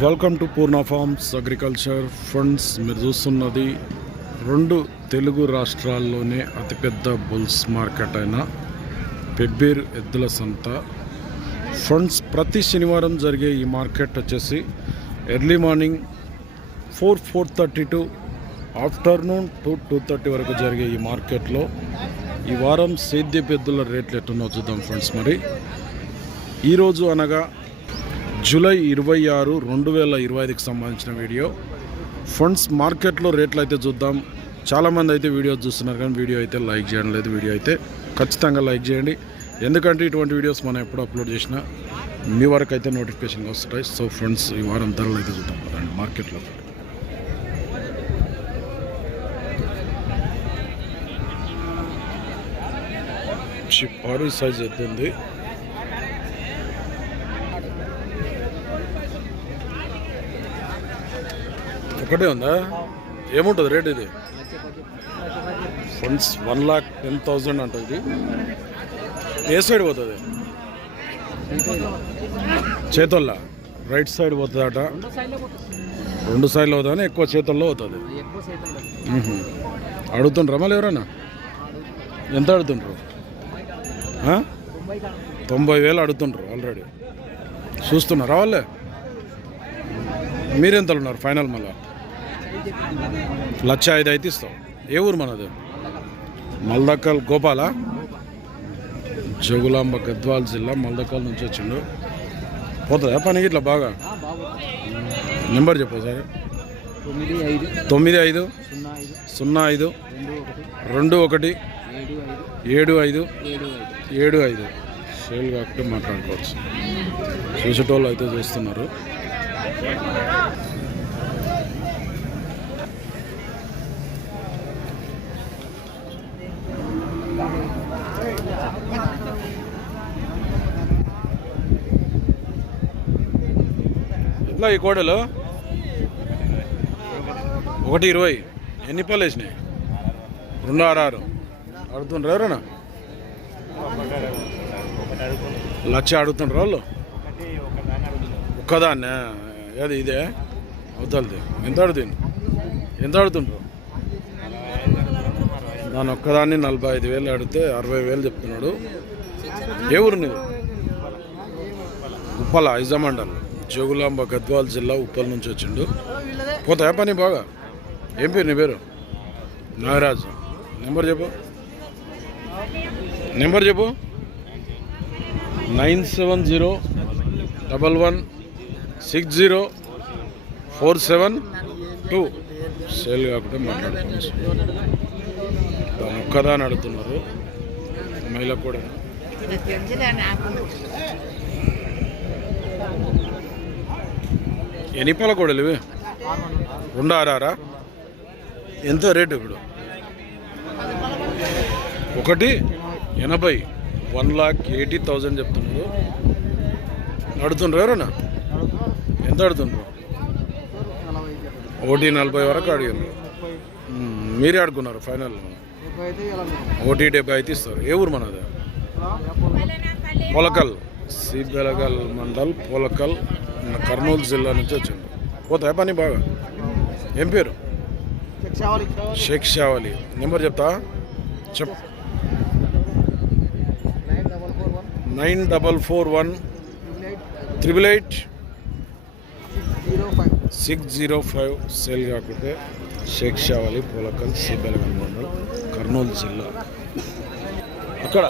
Welcome to Purna farms agriculture funds మీరు చూస్తున్నది రెండు తెలుగు రాష్ట్రాల్లోనే అతిపెద్ద బుల్స్ మార్కెట్ అయిన పెబ్బేరు ఎద్దుల సంత. ఫండ్స్ ప్రతి శనివారం జరిగే ఈ మార్కెట్ వచ్చేసి early morning four four thirty to afternoon two two thirty వరకు జరిగే ఈ మార్కెట్లో ఈ వారం సేద్యపు ఎద్దుల రేట్లు ఎట్టున్నో చూద్దాం ఫ్రెండ్స్ మరి. ఈరోజు అనగా జూలై ఇరవై ఆరు రెండు వేల ఇరవై ఐదుకి సంబంధించిన వీడియో. ఫండ్స్ మార్కెట్లో రేట్లు అయితే చూద్దాం. చాలామంది అయితే వీడియో చూస్తున్నారు కానీ వీడియో అయితే లైక్ చేయడం లేదు. వీడియో అయితే ఖచ్చితంగా లైక్ చేయండి. ఎందుకంటే ఇటువంటి వీడియోస్ మనం ఎప్పుడు అప్లోడ్ చేసినా మీ వరకు అయితే నోటిఫికేషన్ వస్తుంటాయి సో ఫ్రెండ్స్ ఈ వారం ధరలు అయితే చూద్దాం. రండి మార్కెట్లో. భారీ సైజ్ అయితే ఉంది. ఒకటే ఉందా? ఏముంటుంది రేట్ ఇది? Funds one lakh ten thousand అంట ఇది. ఏ సైడ్ పోతుంది? చేతల్లా. రైట్ సైడ్ పోతుంది అట రెండు సైడ్లో పోతుంది ఎక్కువ చేతుల్లో పోతుంది. అడుగుతుండ్రా మళ్ళీ ఎవరన్నా? ఎంత అడుగుతుండ్రు? తొంభై వేలు అడుగుతుండ్రు ఆల్రెడీ. చూస్తున్నారా వాళ్ళే? మీరెంతలు ఉన్నారు ఫైనల్ మళ్ళా? లక్ష ఐదు అయితే ఇస్తాం. ఏ ఊరు మనది? మల్దక్కల్ గోపాల? జగులాంబ గద్వాల్ జిల్లా మల్దక్కల్ నుంచి వచ్చిండు. పోతుందా పనికి ఇట్లా బాగా? నెంబర్ చెప్పు సార్ తొమ్మిది ఐదు సున్నా ఐదు రెండు ఒకటి ఏడు ఐదు ఏడు ఐదు. ఏడు ఐదు ఏడు ఐదు సేల్ కాకపోతే మాట్లాడుకోవచ్చు. చూసేటోళ్ళు అయితే చూస్తున్నారు. ఎట్లా ఈ కోడలు? ఒకటి ఇరవై. ఎన్ని పళ్ళు వేసినాయి? రెండు ఆరు ఆరు. అడుగుతుండ్రు ఎవరన్నా లక్ష అడుగుతుండ్రు వాళ్ళు? ఒక్కదాన్నే ఏది ఇదే. అవతలది. ఎంత ఆడుతుంది ఎంత ఆడుతుండ్రు దాని ఒక్కదాన్ని నలభై ఐదు వేలు అడిగితే అరవై వేలు చెప్తున్నాడు. ఏ ఊరు నీది? ఉప్పల ఐజమండల్ జోగులాంబ గద్వాల్ జిల్లా ఉప్పల్ నుంచి వచ్చిండు. పోతాయా పని బాగా? ఏం పేరు నీ పేరు? నాగరాజ్. నెంబర్ చెప్పు. నెంబర్ చెప్పు. Nine seven zero double one six zero four seven two. Sale కాకుండా మాట్లాడుతున్నాం. దాని ఒక్కదాని అడుగుతున్నారు. మహిళ కూడా. ఎన్ని పాల కూడలు ఇవి? రెండు ఆరారా? ఎంత రేటు ఇప్పుడు? ఒకటి ఎనభై వన్ లాక్ ఎయిటీ థౌజండ్ చెప్తున్నారు. అడుగుతుండ్రు ఎవరన్నా? ఎంత అడుగుతుండ్రు ఓటీ ఒకటి నలభై వరకు అడిగారు మీరే ఆడుకున్నారు ఫైనల్. ఓటీ ఒకటి డెబ్బై అయితే ఇస్తారు. ఏ ఊరు మనది? పొలకల్. సిబెలగల్ మండల్ పొలకల్ కర్నూలు జిల్లా నుంచి వచ్చిండు పోతాయి పని బాగా? ఏం పేరు? షేక్ షావలి నెంబర్ చెప్తా? చెప్. Nine double four one eight triple eight. Six zero five sale కాకుంటే షేక్ షావలి పోలకల్ సిబెలగల్ కర్నూలు జిల్లా. అక్కడ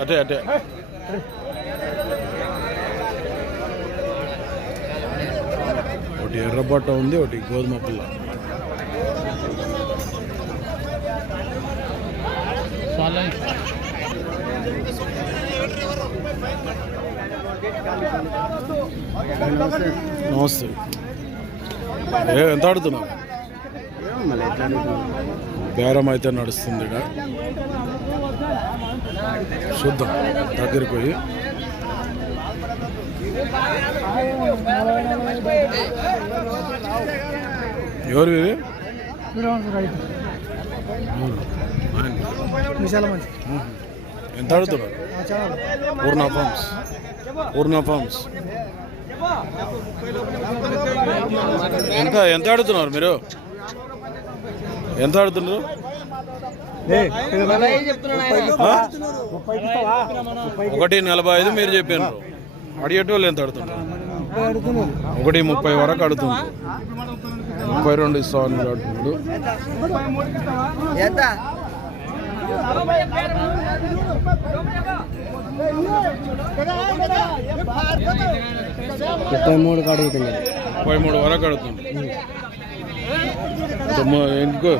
అటే అటే ఒకటి ఎర్రబట్ట ఉంది ఒకటి గోధుమ పుల్ల. నమస్తే. ఎంత ఆడుతున్నావు? బేరం అయితే నడుస్తుంది ఈడ. చూద్దాం దగ్గరికి పోయి. ఎవరు ఎంత అడుగుతున్నారు పూర్ణ ఫార్మ్స్ పూర్ణ ఫార్మ్స్ ఎంత ఎంత ఆడుతున్నారు మీరు? ఎంత ఆడుతున్నారు? ఒకటి నలభై ఐదు మీరు చెప్పారు అడిగేటోళ్ళు ఎంత ఆడుతున్నారు? ఒకటి ముప్పై వరకు అడుగుతుంది ముప్పై రెండు ఇస్తామని అడుగుతున్నాడు ఎంత? ముప్పై మూడు అడుగుతుంది ముప్పై మూడు వరకు అడుగుతుంది తొమ్మిది ఎందుకు?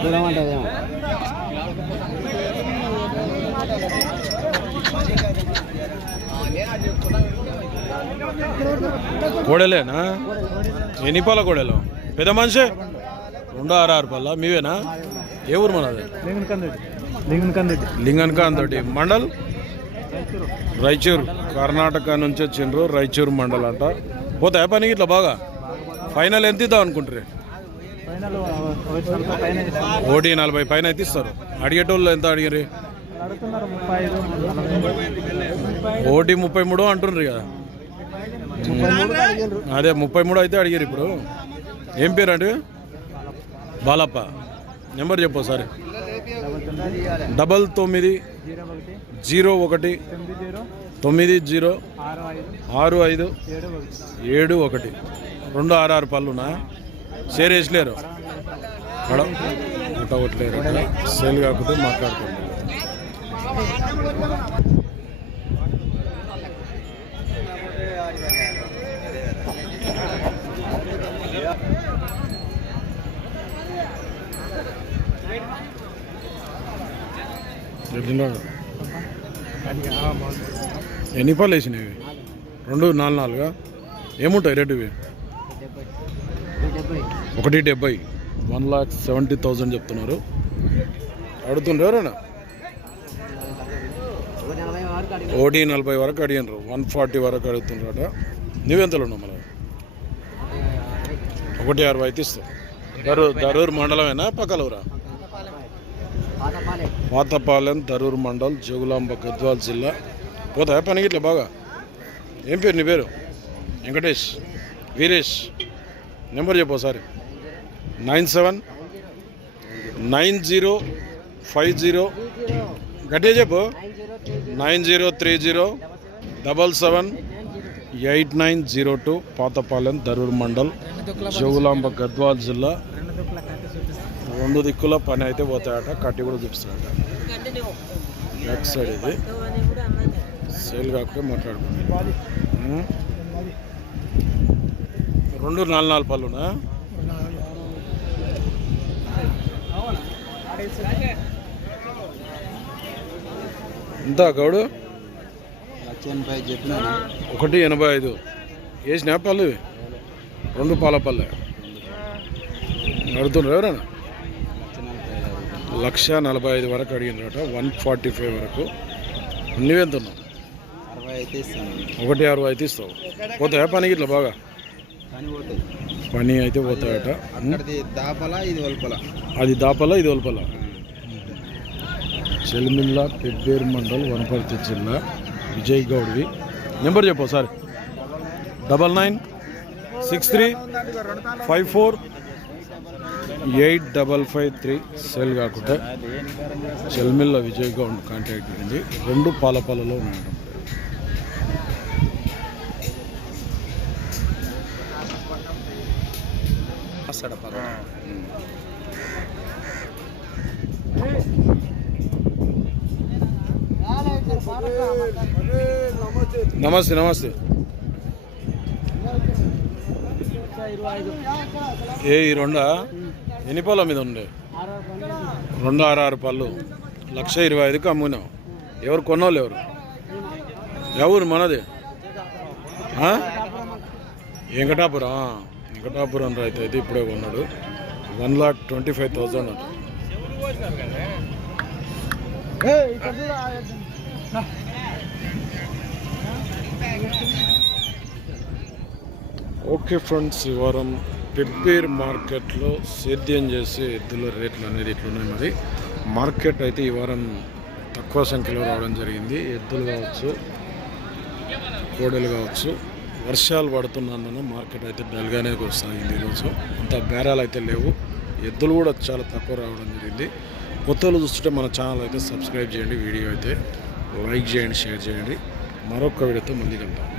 చూడమంటదేమో కోడలేనా? ఎన్ని పాల కోడలు? పెద్ద మనిషి? రెండు ఆరు ఆరు పళ్ళ మీవేనా? ఏ ఊరు మనది? లింగన్ కందెడ్డి లింగన్ కందెడ్డి లింగన్కాన్ తోటి మండల్? రాయచూరు. కర్ణాటక నుంచి వచ్చిండ్రు రాయచూరు మండల్ అంట. పోతాయా పనికి ఇట్లా బాగా? ఫైనల్ ఎంత ఇద్దాం అనుకుంటారు పైన ఓడి నలభై పైన అయితే ఇస్తారు. అడిగేటోళ్ళు ఎంత అడిగారు ఓటి ముప్పై మూడు అంటున్నారు కదా. అదే ముప్పై మూడు అయితే అడిగారు ఇప్పుడు. ఏం పేరు అంటే బాలప్ప. నెంబర్ చెప్పు ఒకసారి. డబల్ తొమ్మిది జీరో ఒకటి తొమ్మిది జీరో ఆరు ఐదు ఏడు ఒకటి రెండు ఆరు ఆరు పళ్ళునా షేర్ వేసలేరు కడ ముట్ట కొట్టలేరు సేల్ కాకపోతే మాట్లాడుకోండి. ఎట్లున్నాడు? ఎన్ని పళ్ళు వేసినవి? రెండు నాలుగు నాలుగా? ఏముంటాయి రేటు ఇవి? ఒకటి డెబ్బై. వన్ లాక్ సెవెంటీ థౌజండ్ చెప్తున్నారు. అడుగుతుండ్రు ఎవరైనా? ఒకటి నలభై వరకు అడిగినారు. వన్ ఫార్టీ వరకు అడుగుతుండ్రట. నువ్వెంతలో ఉన్నావు మళ్ళీ ఒకటి అరవై అయితే ఇస్తావు. దరూర్ దరూర్ మండలమేనా? పక్కలూరా పాతపాలెం తరూరు మండల్ జోగులాంబ గద్వాల్ జిల్లా. పోతాయా పనికి ఇట్లా బాగా. ఏం పేరు నీ పేరు? వెంకటేష్. వీరేష్. నెంబర్ చెప్పు ఒకసారి. Nine seven nine zero five zero. గట్టిగా చెప్పు. Nine zero three zero double seven eight nine zero two Pathapalem Darur mandal Jogulamba Gadwal జిల్లా. రెండు దిక్కుల పని అయితే పోతాయట కట్టి కూడా చూపిస్తాడట బ్యాక్ సైడ్ ఇది. సేల్ కాకుండా మాట్లాడుకుంటాం రెండు నాలుగు నాలుగు పళ్ళునా? ఎంత గౌడు? ఒకటి ఎనభై ఐదు. వేసిన పళ్ళు రెండు పాల పల్లె అడుగుతున్నారు ఎవరైనా? లక్ష నలభై ఐదు వరకు అడిగినట వన్ ఫార్టీ ఫైవ్ వరకు. నువ్వెంత ఉన్నావు ఒకటి అరవై అయితే ఇస్తావు. పోతాయా? పనికి ఇట్లా బాగా? పని అయితే పోతాయట. అక్కడిది దాపల ఇది వల్పల అది దాపల ఇది ఒలపల. చెల్మిల్ల పెబ్బేరు మండల్ వనపర్తి జిల్లా విజయ్ గౌడ్వి. నెంబర్ చెప్పు sir double nine six three five four eight double five three sell కాకుండా చెల్మిల్ల విజయ్ గౌడ్ కాంటాక్ట్ అయింది రెండు పాలపాలలో ఉన్నాయట నమస్తే నమస్తే. ఏ ఈ రెండా? ఎన్ని పళ్ళ మీద ఉండే? రెండు ఆరు ఆరు పళ్ళు. లక్ష ఇరవై ఐదుకి అమ్మునాం ఎవరు కొన్నోళ్ళు ఎవరు? ఎవరు మనది? వెంకటాపురం. వెంకటాపురం రైతు అయితే ఇప్పుడే కొన్నాడు. One lakh twenty five thousand అంట. ఓకే ఫ్రెండ్స్ ఈ వారం పెబ్బేర్ మార్కెట్లో సేద్యం చేసే ఎద్దుల రేట్లు అనేది ఇట్లున్నాయి మరి? మార్కెట్ అయితే ఈ వారం తక్కువ సంఖ్యలో రావడం జరిగింది. ఎద్దులు కావచ్చు కోడలు కావచ్చు వర్షాలు పడుతున్నందున మార్కెట్ అయితే డల్గానే కొనసాగింది ఈరోజు. అంత బేరాలు అయితే లేవు. ఎద్దులు కూడా చాలా తక్కువ రావడం జరిగింది. కొత్తలు చూస్తుంటే మన ఛానల్ అయితే సబ్స్క్రైబ్ చేయండి వీడియో అయితే లైక్ చేయండి షేర్ చేయండి. మరొక వీడియోతో మళ్ళీ కలుద్దాం.